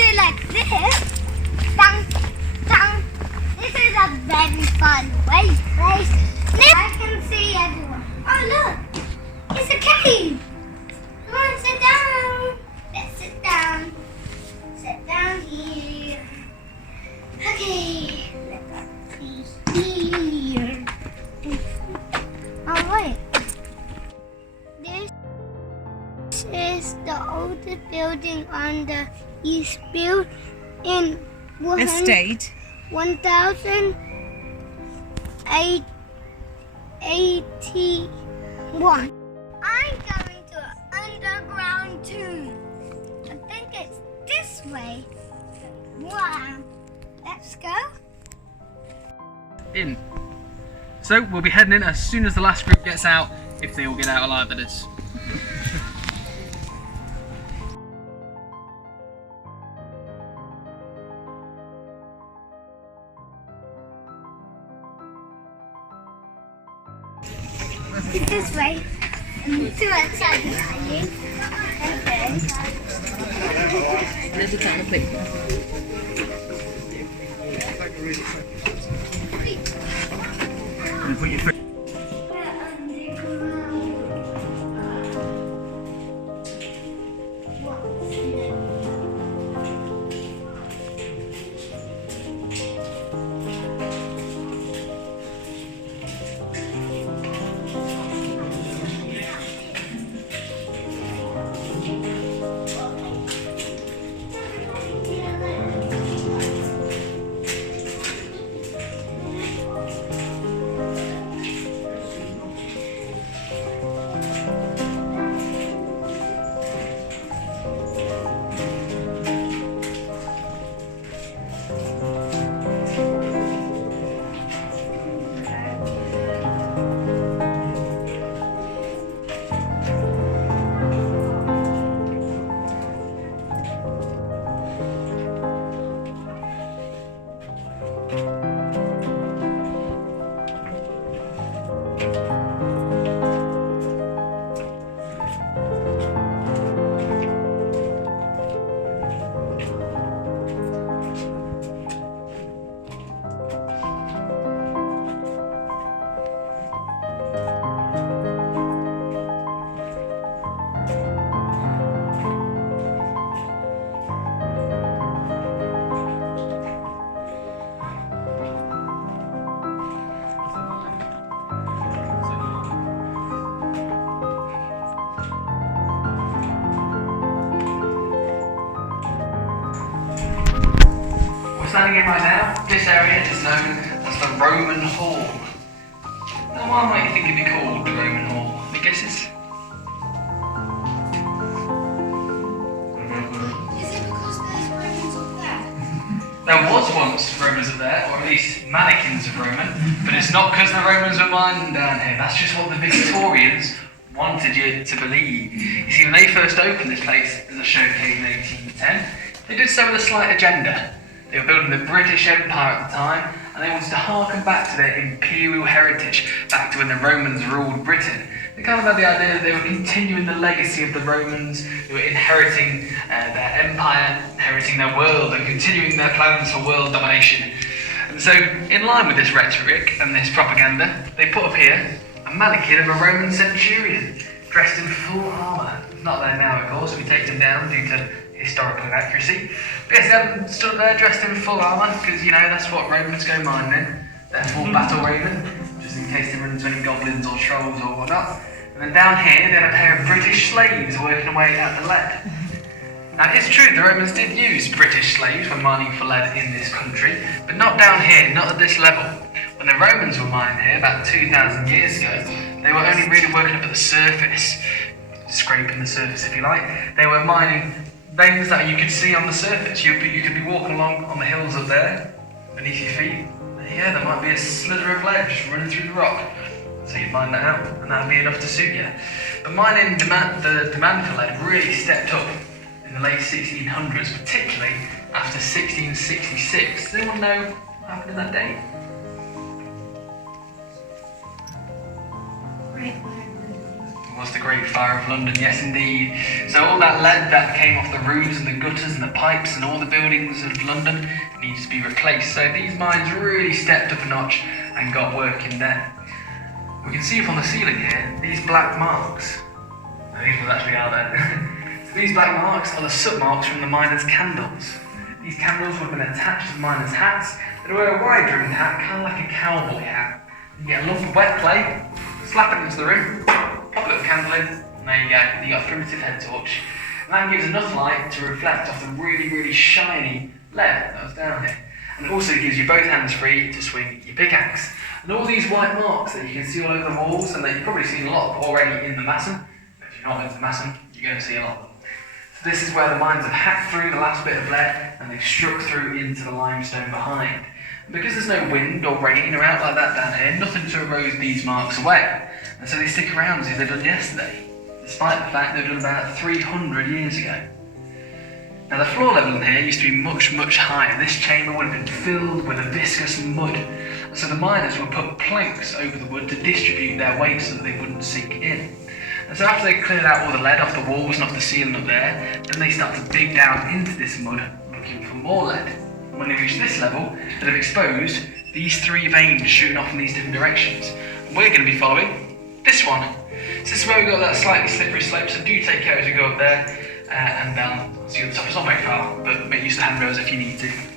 do like this. Dun, dun. This is a very fun place. I can see everyone. Oh look, it's a cave. Come on, sit down. Let's sit down. Sit down here. Okay, let's see here. Alright. This is the oldest building on the East Build in Estate. 1081. I'm going to an underground tomb. I think it's this way. Wow. Let's go. In. So we'll be heading in as soon as the last group gets out, if they all get out alive, that is. This way. And two outside behind you. Okay. There's a ton of people. Put your foot. Standing in right now, this area is known as the Roman Hall. Now why might you think it'd be called the Roman Hall? Any guesses? Is it because there's Romans up there? There was once Romans up there, or at least mannequins of Roman, but it's not because the Romans were mining down here. That's just what the Victorians wanted you to believe. You see, when they first opened this place as a showcase in 1810, they did so with a slight agenda. They were building the British Empire at the time, and they wanted to harken back to their imperial heritage, back to when the Romans ruled Britain. They kind of had the idea that they were continuing the legacy of the Romans, they were inheriting their empire, inheriting their world, and continuing their plans for world domination. And so, in line with this rhetoric and this propaganda, they put up here a mannequin of a Roman centurion, dressed in full armour. It's not there now, of course, we take them down due to historical inaccuracy. But yes, they haven't stood there dressed in full armour, because you know that's what Romans go mining in. Their full battle raiment, just in case they run into any goblins or trolls or whatnot. And then down here, they had a pair of British slaves working away at the lead. Now it's true, the Romans did use British slaves when mining for lead in this country, but not down here, not at this level. When the Romans were mining here about 2,000 years ago, they were only really working up at the surface, scraping the surface if you like. They were mining things that you could see on the surface. You could be walking along on the hills up there, beneath your feet. Yeah, there might be a slither of lead just running through the rock. So you'd mine that out, and that'd be enough to suit you. But mining the demand for lead really stepped up in the late 1600s, particularly after 1666. Does anyone know what happened in that date? was the Great Fire of London, yes indeed. So all that lead that came off the roofs and the gutters and the pipes and all the buildings of London needed to be replaced. So these mines really stepped up a notch and got working there. We can see up on the ceiling here, these black marks. Now, these ones actually are there. So these black marks are the soot marks from the miners' candles. These candles would have been attached to the miners' hats. They were a wide-rimmed hat, kind of like a cowboy hat. You get a lump of wet clay, slap it into the room, pop a little candle in, and there you go. You got a primitive head torch. And that gives enough light to reflect off the really, really shiny lead that was down here. And it also gives you both hands free to swing your pickaxe. And all these white marks that you can see all over the walls, and that you've probably seen a lot of already in the Masson. If you're not into the Masson, you're going to see a lot of them. So this is where the mines have hacked through the last bit of lead, and they've struck through into the limestone behind. And because there's no wind or rain or out like that down here, nothing to erode these marks away. And so they stick around as if they'd done yesterday, despite the fact they were done about 300 years ago. Now the floor level in here used to be much, much higher. This chamber would have been filled with a viscous mud. So the miners would put planks over the wood to distribute their weight so that they wouldn't sink in. And so after they cleared out all the lead off the walls and off the ceiling up there, then they start to dig down into this mud looking for more lead. When they reach this level, they've exposed these 3 veins shooting off in these different directions. And we're going to be following this one. So this is where we've got that slightly slippery slope, so do take care as you go up there. And see you at the top. It's not very far, but make use of the handrails if you need to.